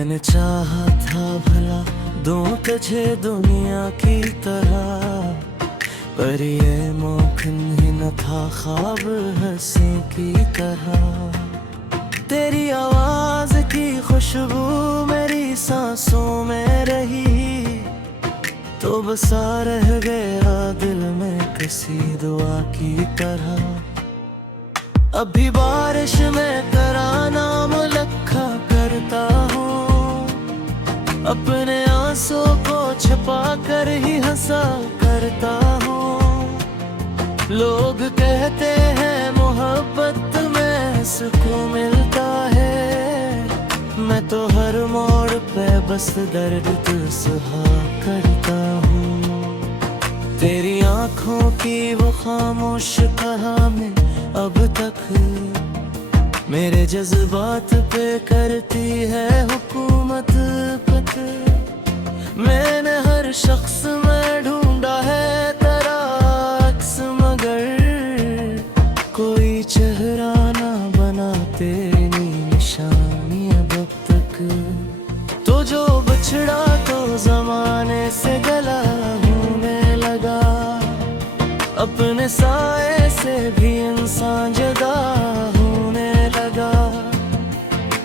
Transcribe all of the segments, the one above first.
मैंने चाहा था भला दूं तुझे दुनिया की तरह, पर ये मुमकिन ही न था ख्वाब हंसी की तरह। तेरी आवाज की खुशबू मेरी सांसों में रही, तो बसा रह गया दिल में किसी दुआ की तरह। अभी बारिश में तराना मुलक्का करता हूँ, अपने आंसू को छुपा कर ही हंसा करता हूँ। लोग कहते हैं मोहब्बत में सुकून मिलता है, मैं तो हर मोड़ पे बस दर्द दिल सुहा करता हूँ। तेरी आंखों की वो खामोश कहानी अब तक मेरे जज्बात पे करती है हुकूमत। मैंने हर शख्स में ढूंढा है तेरा अक्स, मगर कोई चेहरा ना बना तेरी निशानी अब तक। तो जो बछड़ा तो जमाने से गला होने लगा, अपने साए से भी इंसान जुदा होने लगा।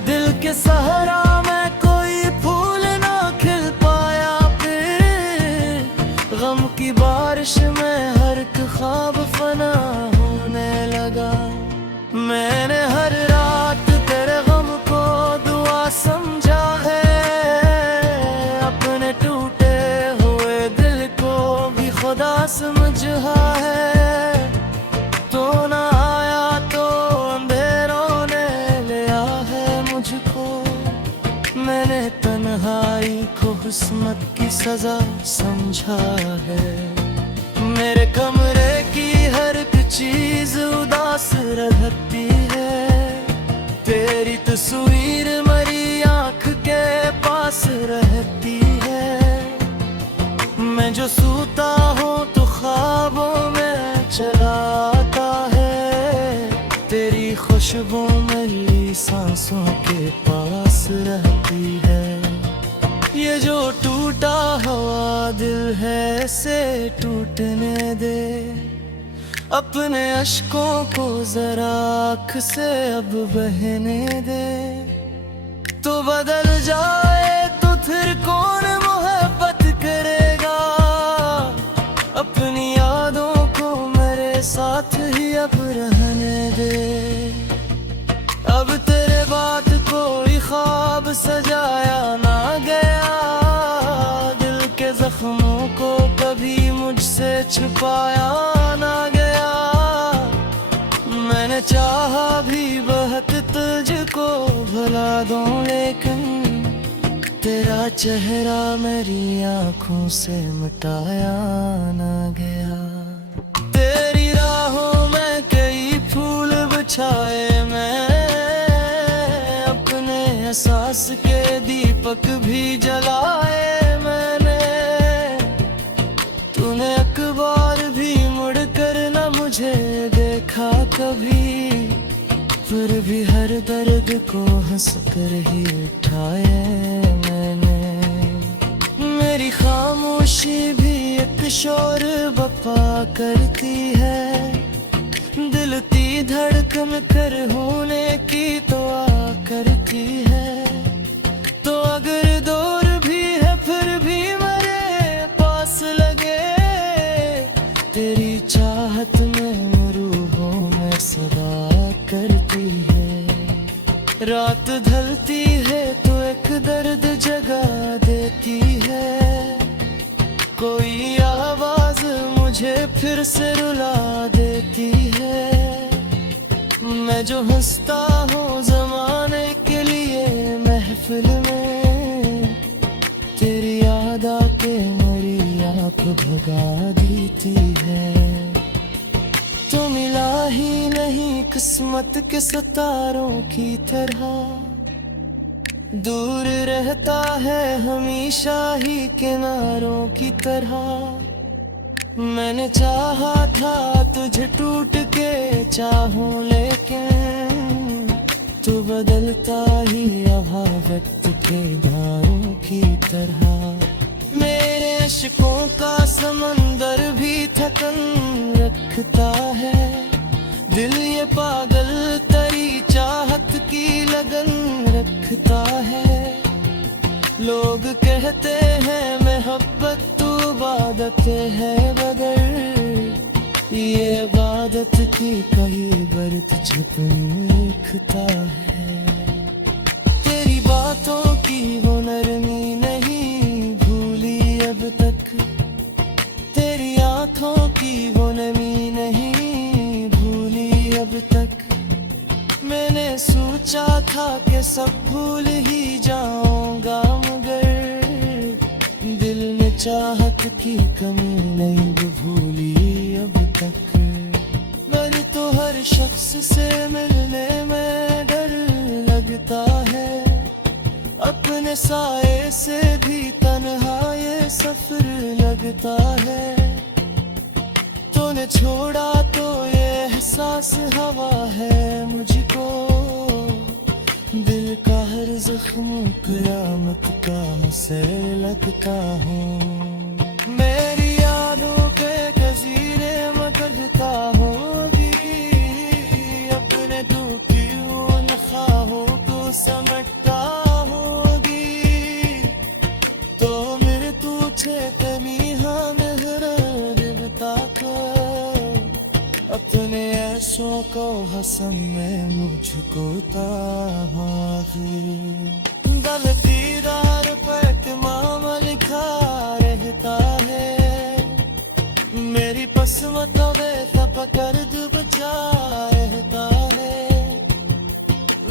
दिल के सहारा में कोई फूल ना खिल पाया, फिर गम की बारिश में हर एक ख्वाब फना होने लगा। मैंने हर रात तेरे गम को दुआ समझा है, अपने टूटे हुए दिल को भी खुदा समझा है। तो ना आया तो अंधेरों ने लिया है मुझको, मैंने तन्हाई को किस्मत की सजा समझा है। मेरे कमरे की हर एक चीज उदास रहती है, तेरी तस्वीर मेरी आंख के पास रहती है। मैं जो सूता हूँ तो ख्वाबों में चला आता है, तेरी खुशबू मेरी सांसों के पास रहती है। ये जो टूटा हुआ दिल है से टूटने दे, अपने अश्कों को जरा आँख से अब बहने दे। तो बदल जाए तो फिर कौन मोहब्बत करेगा, अपनी यादों को मेरे साथ ही अब रहने दे। अब तेरे बाद कोई ख्वाब सजाया ना गया, दिल के जख्मों को कभी मुझसे छुपाया ना गया। मैंने चाहा भी बहुत तुझको भुला दूं, लेकिन तेरा चेहरा मेरी आंखों से मिटाया ना गया। तेरी राहों में कई फूल बिछाए मैं, अपने एहसास के दीपक भी जलाए मैंने। तूने एक बार भी मुड़ कर न मुझे देखा कभी, फिर भी हर दर्द को हंस कर ही उठाए मैंने। मेरी खामोशी भी एक शोर बपा करती है, दिल की धड़कन कर होने की दुआ करती है। तो अगर दूर भी है फिर भी मेरे पास लगे, तेरी चाहत में रूहों में सदा करती है। रात ढलती है तो एक दर्द जगा देती है, कोई आवाज मुझे फिर से रुला देती है। मैं जो हंसता हूँ जमाने के लिए महफिल में, तेरी याद आके मेरी आँख भगा देती है। तो मिला ही नहीं किस्मत के सितारों की तरह, दूर रहता है हमेशा ही किनारों की तरह। मैंने चाहा था तुझे टूट के चाहूं, लेकिन तो बदलता ही रहा वक्त के धारों की तरह। मेरे अश्कों का समंदर भी थकन रखता है, दिल ये पागल तरी चाहत की लगन रखता है। लोग कहते हैं मोहब्बत तो इबादत है, मगर ये इबादत की कहीं बरत छुपन रखता है। तेरी बातों की वो नरमी नहीं भूली अब तक, तेरी आंखों की वो नमी नहीं भूली अब तक। मैंने सोचा था कि सब भूल ही जाऊंगा, मगर दिल में चाहत की कमी नहीं भूली अब तक। डर तो हर शख्स से मिलने में डर लगता है, अपने साए से भी तन्हा ये सफर लगता है। तूने छोड़ा तो ये एहसास हवा है मुझको, दिल का हर जख्म क़यामत का से लगता हूँ। मेरी यादों के जज़ीरे में करता होगी, अपने टूटी उन ख्वाहों को समेटता होगी। तो मेरे तुझे कमी हमें हरता को, अपने ऐसों को हसम में मुझको गलती दार पर तमाम लिखा रहता है। मेरी पसमत वे तब कर बचा रहता है।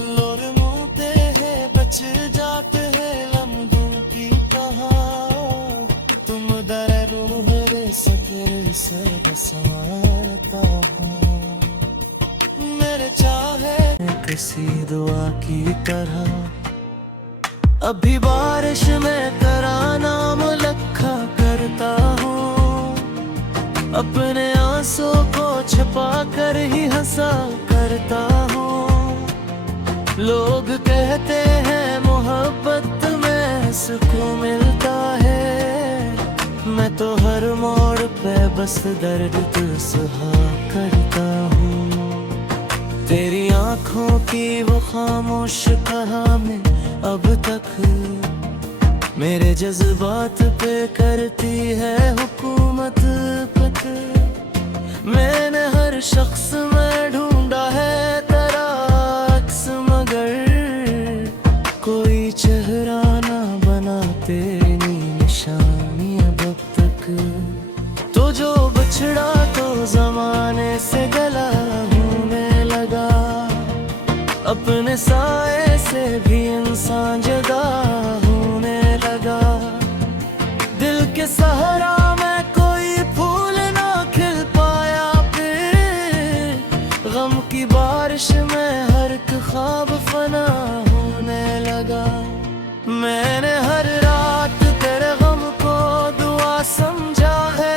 लोर मुँहते हैं बच जाते हैं लम्हों की कहाँ, तुम दर रूह रे सकर से बसवाता हूँ। मेरे चाहे किसी दुआ की तरह, अभी बारिश में तराना मुलक्का करता हूँ। अपने आंसू को छुपा कर ही हंसा करता हूँ। लोग कहते हैं मोहब्बत में सुकून मिलता है, मैं तो हर मोड़ पे बस दर्द सहा करता हूँ। तेरी आंखों की वो खामोश कहा में अब तक मेरे जज्बात पे करती है हुकूमत पक। मैंने हर शख्स में ढूंढा है तेरा अक्स, मगर कोई चेहरा ना बना तेरी निशानी अब तक। तो जो बछड़ा तो जमाने से गला होने लगा, अपने साए से भी इंसान जुदा होने लगा। दिल के सहारा में कोई फूल ना खिल पाया, फिर गम की बारिश में हर एक ख्वाब फना होने लगा। मैंने हर रात तेरे गम को दुआ समझा है,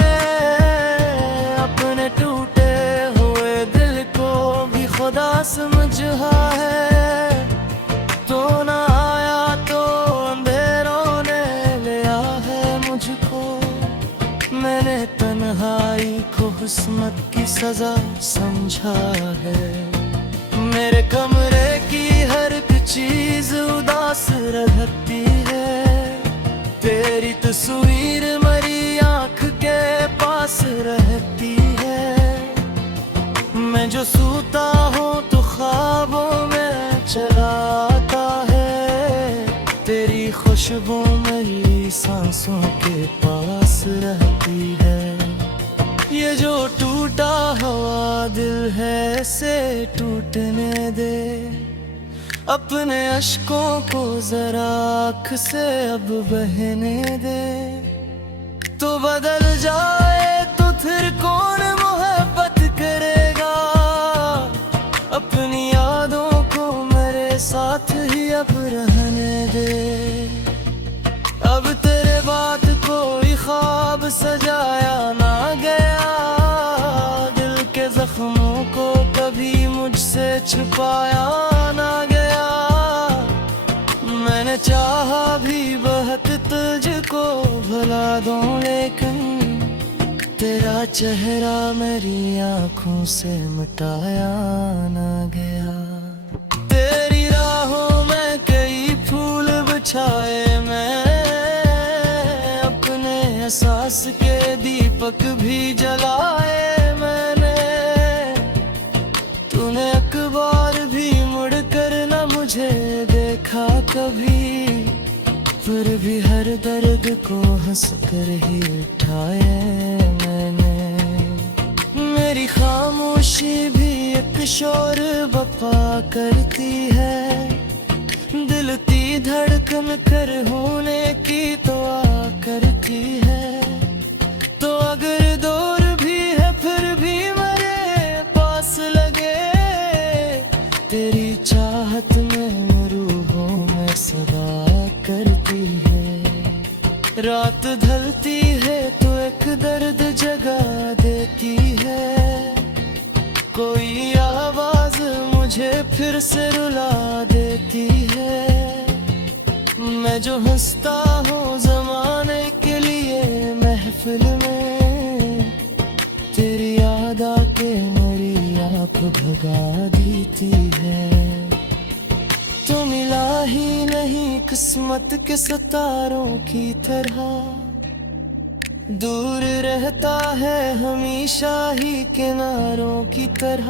अपने टूटे हुए दिल को भी खुदा समझा है। तो ना आया तो अंधेरों ने लिया है मुझको, मैंने तन्हाई को हुस्मत की सजा समझा है। मेरे कमरे की हर एक चीज उदास रहती है, तेरी तस्वीर मेरी आँख के पास रहती है। मैं जो सूता हूँ तो ख्वाबों में चला आता है, तेरी खुशबू मेरी सांसों के पास रहती है। ये जो टूटा हुआ दिल है से टूटने दे, अपने अश्कों को जरा आँख से अब बहने दे। तो बदल जाए तो फिर कौन मोहब्बत करेगा, अपनी यादों को मेरे साथ ही अब रहने दे। अब तेरे बाद कोई ख्वाब सजाया ना गया, दिल के जख्मों को कभी मुझसे छुपाया ना गया। यादों, लेकिन तेरा चेहरा मेरी आंखों से मिटाया ना गया। तेरी राहों में कई फूल बिछाए मैं, अपने एहसास के दीपक भी जलाए मैंने। तूने अखबार भी मुड़ कर न मुझे देखा कभी, फिर भी हर दर्द को हंस कर ही उठाए मैंने। मेरी खामोशी भी एक शोर बपा करती है, दिल की धड़कन कर होने की दुआ करती है। तो अगर दूर भी है फिर भी मेरे पास लगे, तेरी चाहत में रूहों में सदा करती है। रात ढलती है तो एक दर्द जगा देती है, कोई आवाज मुझे फिर से रुला देती है। मैं जो हंसता हूँ ज़माने के लिए महफिल में, तेरी याद आके मेरी आँख भगा देती है। तो मिला ही नहीं किस्मत के सितारों की तरह, दूर रहता है हमेशा ही किनारों की तरह।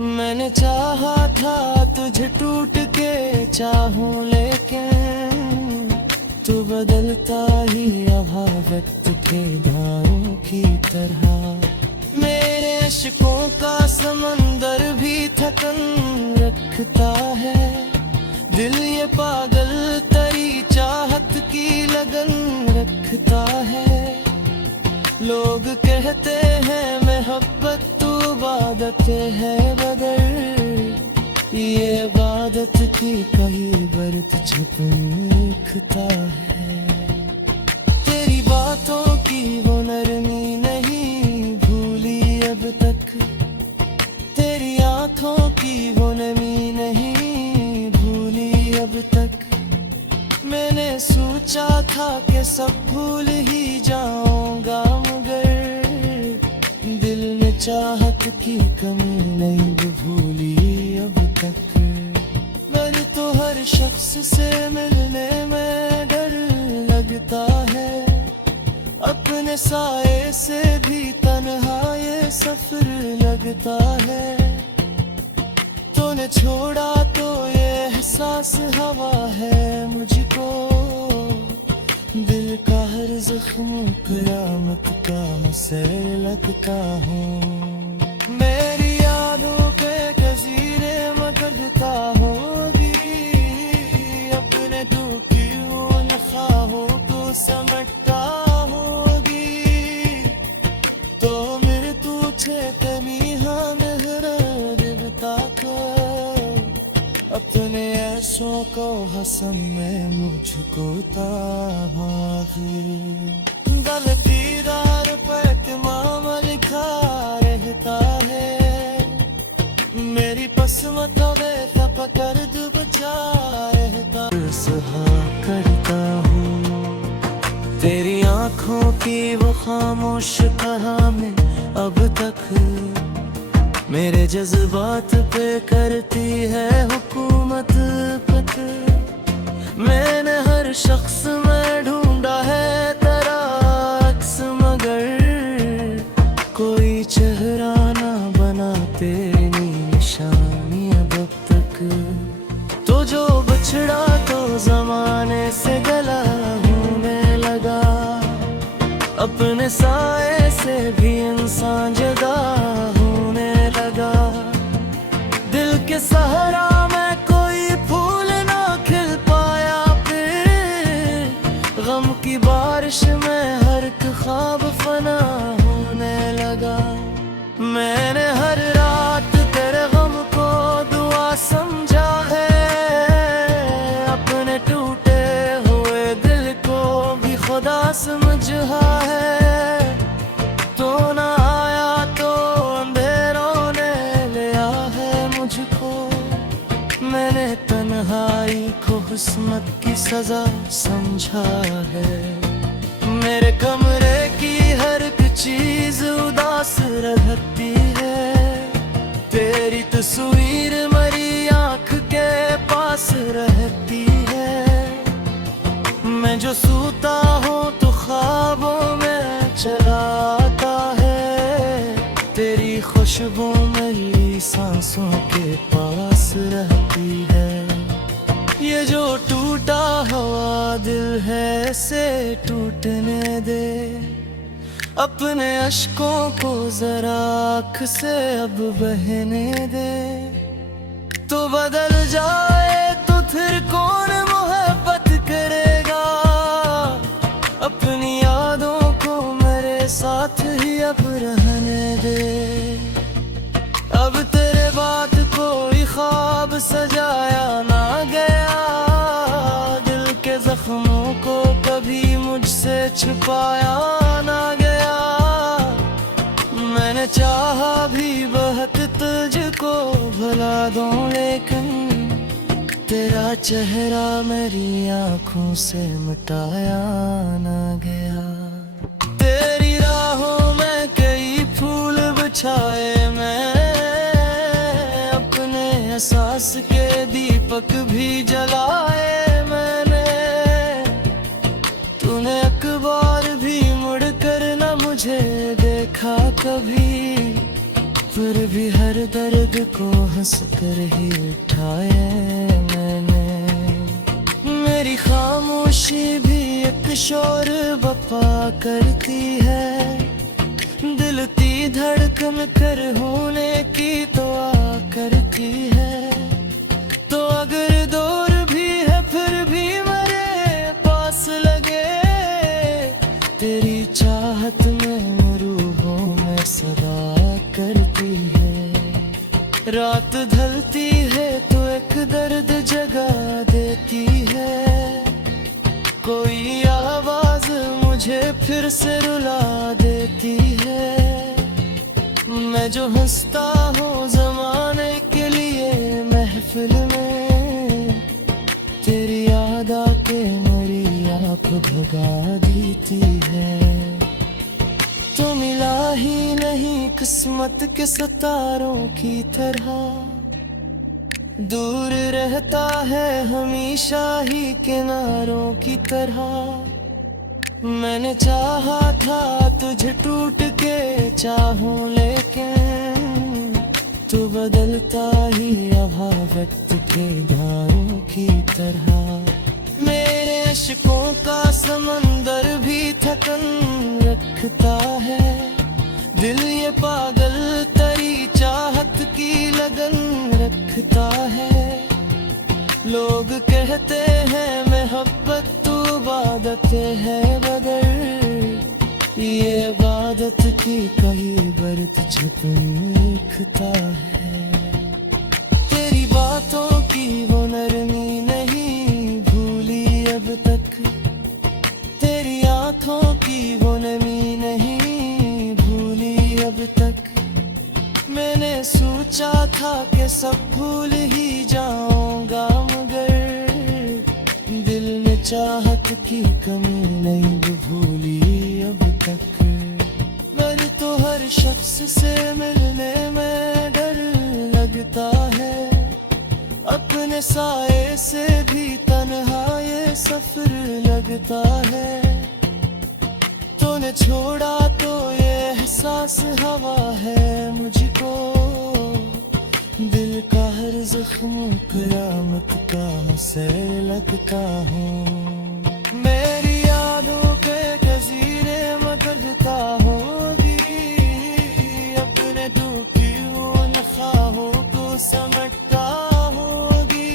मैंने चाहा था तुझे टूट के चाहूं, लेकिन तू बदलता ही रहा वक्त के धारों की तरह। मेरे इश्कों का समंदर भी थकन रखता है, दिल ये पागल तेरी चाहत की लगन रखता है। लोग कहते हैं मोहब्बत तो इबादत है, बदर ये इबादत की कहीं बरत छुपन रखता है। तेरी बातों की वो नरमी नहीं भूली अब तक, तेरी आंखों की वो नमी नहीं भूली अब तक। मैंने सोचा था कि सब भूल ही जाऊंगा, मगर दिल में चाहत की कमी नहीं भूली अब तक। मेरे तो हर शख्स से मिलने में डर लगता है, अपने साए से भी तन्हा ये सफर लगता है। तूने छोड़ा तो ये एहसास हवा है मुझको, दिल का हर जख्म कयामत का से लगता हूँ। मेरी यादों पे गज़ीरे मगरता होगी, अपने टूटी उन ख्वाहों को समटता होगी। तो मेरे तुझे कमी हमें देवता को, अपने ऐसों को हसम में मुझको गलतीदार पे तमाम लिखा रहता है। मेरी पसमतों में तपकर डूबता रहता, सुहा करता हूँ। तेरी आंखों की वो खामोश कहानी अब तक मेरे जज्बात पे करती है हुकूमत पत। मैंने हर शख्स में ढूंढा है तेरा अक्स, मगर कोई चेहरा ना बना तेरी निशानी अब तक। तो जो बछड़ा तो जमाने से गला होने लगा, अपने साए से भी इंसान जुदा होने लगा। दिल के सहारा में कोई फूल ना खिल पाया, फिर गम की बारिश में हर एक ख्वाब फना होने लगा। मैंने हर रात तेरे गम को दुआ समझा है, अपने टूटे हुए दिल को भी खुदा समझा है। तो ना आया तो अंधेरों ने लिया है मुझको, मैंने तन्हाई को किस्मत की सजा समझा है। मेरे कमरे की हर एक चीज उदास रहती है, तेरी तस्वीर मेरी आँख के पास रहती है। मैं जो सूता हूँ तो ख्वाबों में चला आता है, तेरी खुशबू मेरी सांसों के पास रहती है। ये जो टूटा हुआ दिल है से टूटने दे, अपने अश्कों को जरा आँख से अब बहने दे। तो बदल जाए तो फिर कौन मोहब्बत करेगा, अपनी यादों को मेरे साथ ही अब रहने दे। अब तेरे बाद कोई ख्वाब सजाया ना गया, दिल के जख्मों को कभी मुझसे छुपाया ना गया। मैंने चाहा भी बहुत तुझको भुला दूं, लेकिन तेरा चेहरा मेरी आँखों से मिटाया ना गया। तेरी राहों में कई फूल बिछाए मैं, अपने एहसास के दीपक भी जलाए मैंने। तूने अखबार भी मुड़ कर न मुझे देखा कभी, फिर भी हर दर्द को हंस कर ही उठाए मैंने। मेरी खामोशी भी एक शोर बपा करती है, दिल की धड़कन कर होने की दुआ करती है। तो अगर दूर भी है फिर भी मेरे पास लगे, तेरी चाहत में रूहों में सदा करती है। रात ढलती है तो एक दर्द जगा देती है, कोई आवाज मुझे फिर से रुला देती है। मैं जो हंसता हूँ ज़माने के लिए महफिल में, तेरी याद आके मेरी आँख भगा देती है। तो मिला ही नहीं किस्मत के सितारों की तरह, दूर रहता है हमेशा ही किनारों की तरह। मैंने चाहा था तुझे टूट के चाहूं, लेकिन तू बदलता ही रहा वक्त के धारों की तरह। मेरे अश्कों का समंदर भी थकन रखता है, दिल ये पागल तेरी चाहत की लगन रखता है। लोग कहते हैं मोहब्बत तो इबादत है, मगर ये इबादत की कहीं बरत छुपन रखता है। तेरी बातों की वो नरमी नहीं भूली अब तक, तेरी आँखों की वो नमी नहीं भूली अब तक। मैंने सोचा था कि सब भूल ही जाऊंगा, मगर दिल में चाहत की कमी नहीं भूली अब तक। पर तो हर शख्स से मिलने में डर लगता है, अपने साए से भी तन्हा ये सफर लगता है। तूने छोड़ा तो ये एहसास हवा है मुझको, दिल का हर जख्म क़यामत का से लगता हूँ। मेरी यादों के जज़ीरे में करता होगी, अपने दुखी उन ख्वाहों को समटता होगी।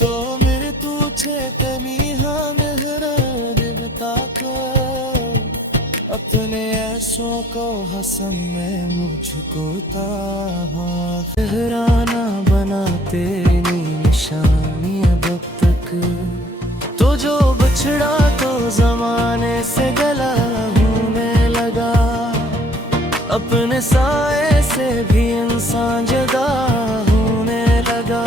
तो मेरे तुझे कमी हमें देवता को, अपने ऐसों को हसम में मुझको ठहराना बना तेरी निशानी अब तक। तो जो बछड़ा तो जमाने से गला होने लगा, अपने साए से भी इंसान जुदा होने लगा।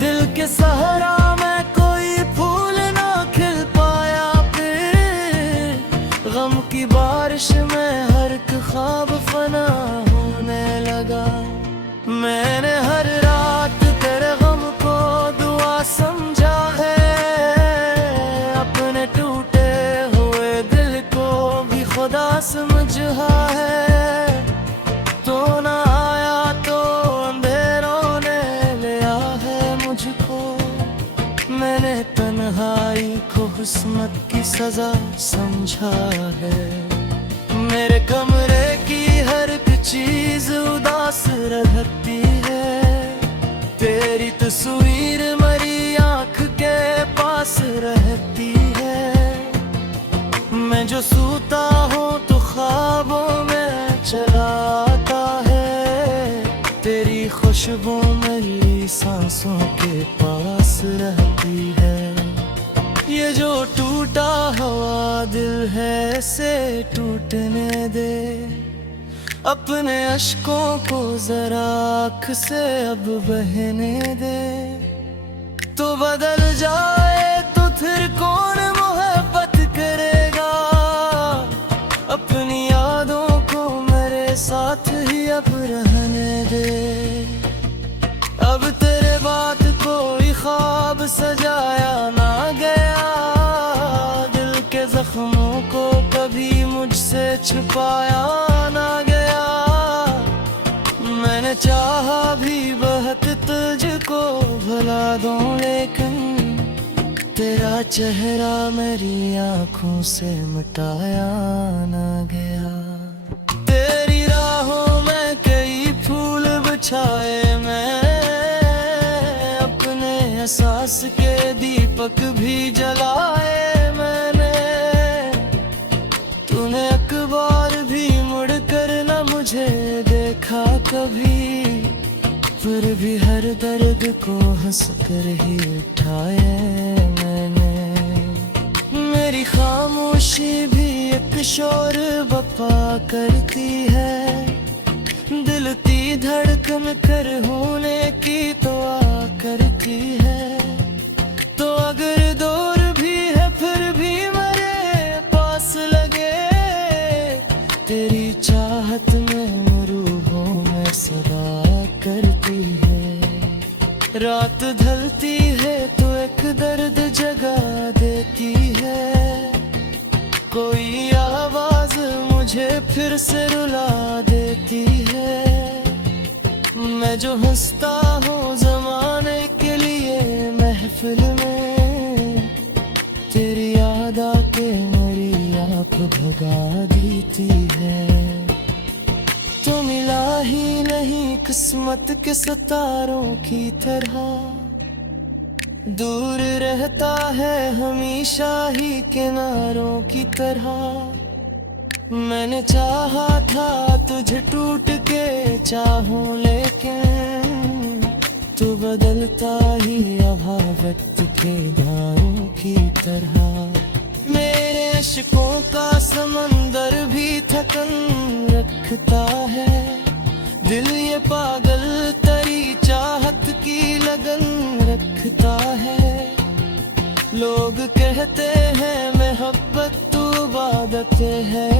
दिल के सहारा में कोई फूल ना खिल पाया, तन्हाई को हुस्मत की सजा समझा है। मेरे कमरे की हर एक चीज उदास रहती है, तेरी तस्वीर मेरी आँख के पास रहती है। मैं जो सूता हूँ तो ख्वाबों में चला आता है, तेरी खुशबू मेरी सांसों के पास रहती है। ये जो टूटा हुआ दिल है इसे टूटने दे, अपने अश्कों को जरा आँख से अब बहने दे। तो बदल जाए तो फिर कौन मोहब्बत करेगा, अपनी यादों को मेरे साथ ही अब रहने दे। अब तेरे बाद कोई ख्वाब सजाया ना गया, दिल के जख्मों को कभी मुझसे छुपाया ना गया। मैंने चाहा भी बहुत तुझको भुला दूं, लेकिन तेरा चेहरा मेरी आँखों से मिटाया ना गया। तेरी राहों में कई फूल बिछाए मैं, अपने एहसास के दीपक भी जलाए मैंने। तूने अखबार भी मुड़ कर न मुझे देखा कभी, फिर भी हर दर्द को हंस कर ही उठाए मैंने। मेरी खामोशी भी एक शोर बपा करती है, दिल की धड़कन कर होने की दुआ करती है। तो अगर दूर भी है फिर भी मेरे पास लगे, तेरी चाहत में रूहों में सदा करती है। रात ढलती है तो एक दर्द जगा देती है, कोई आवाज मुझे फिर से रुला देती है। मैं जो हंसता हूँ ज़माने के लिए महफिल में, तेरी याद आके मेरी आँख भगा देती है। तो मिला ही नहीं किस्मत के सितारों की तरह, दूर रहता है हमेशा ही किनारों की तरह। मैंने चाहा था तुझे टूट के चाहूं, लेकिन तू बदलता ही रहा वक्त के धारों की तरह। मेरे अश्कों का समंदर भी थकन रखता है, दिल ये पागल तेरी चाहत की लगन रखता है। लोग कहते हैं मोहब्बत तो इबादत है।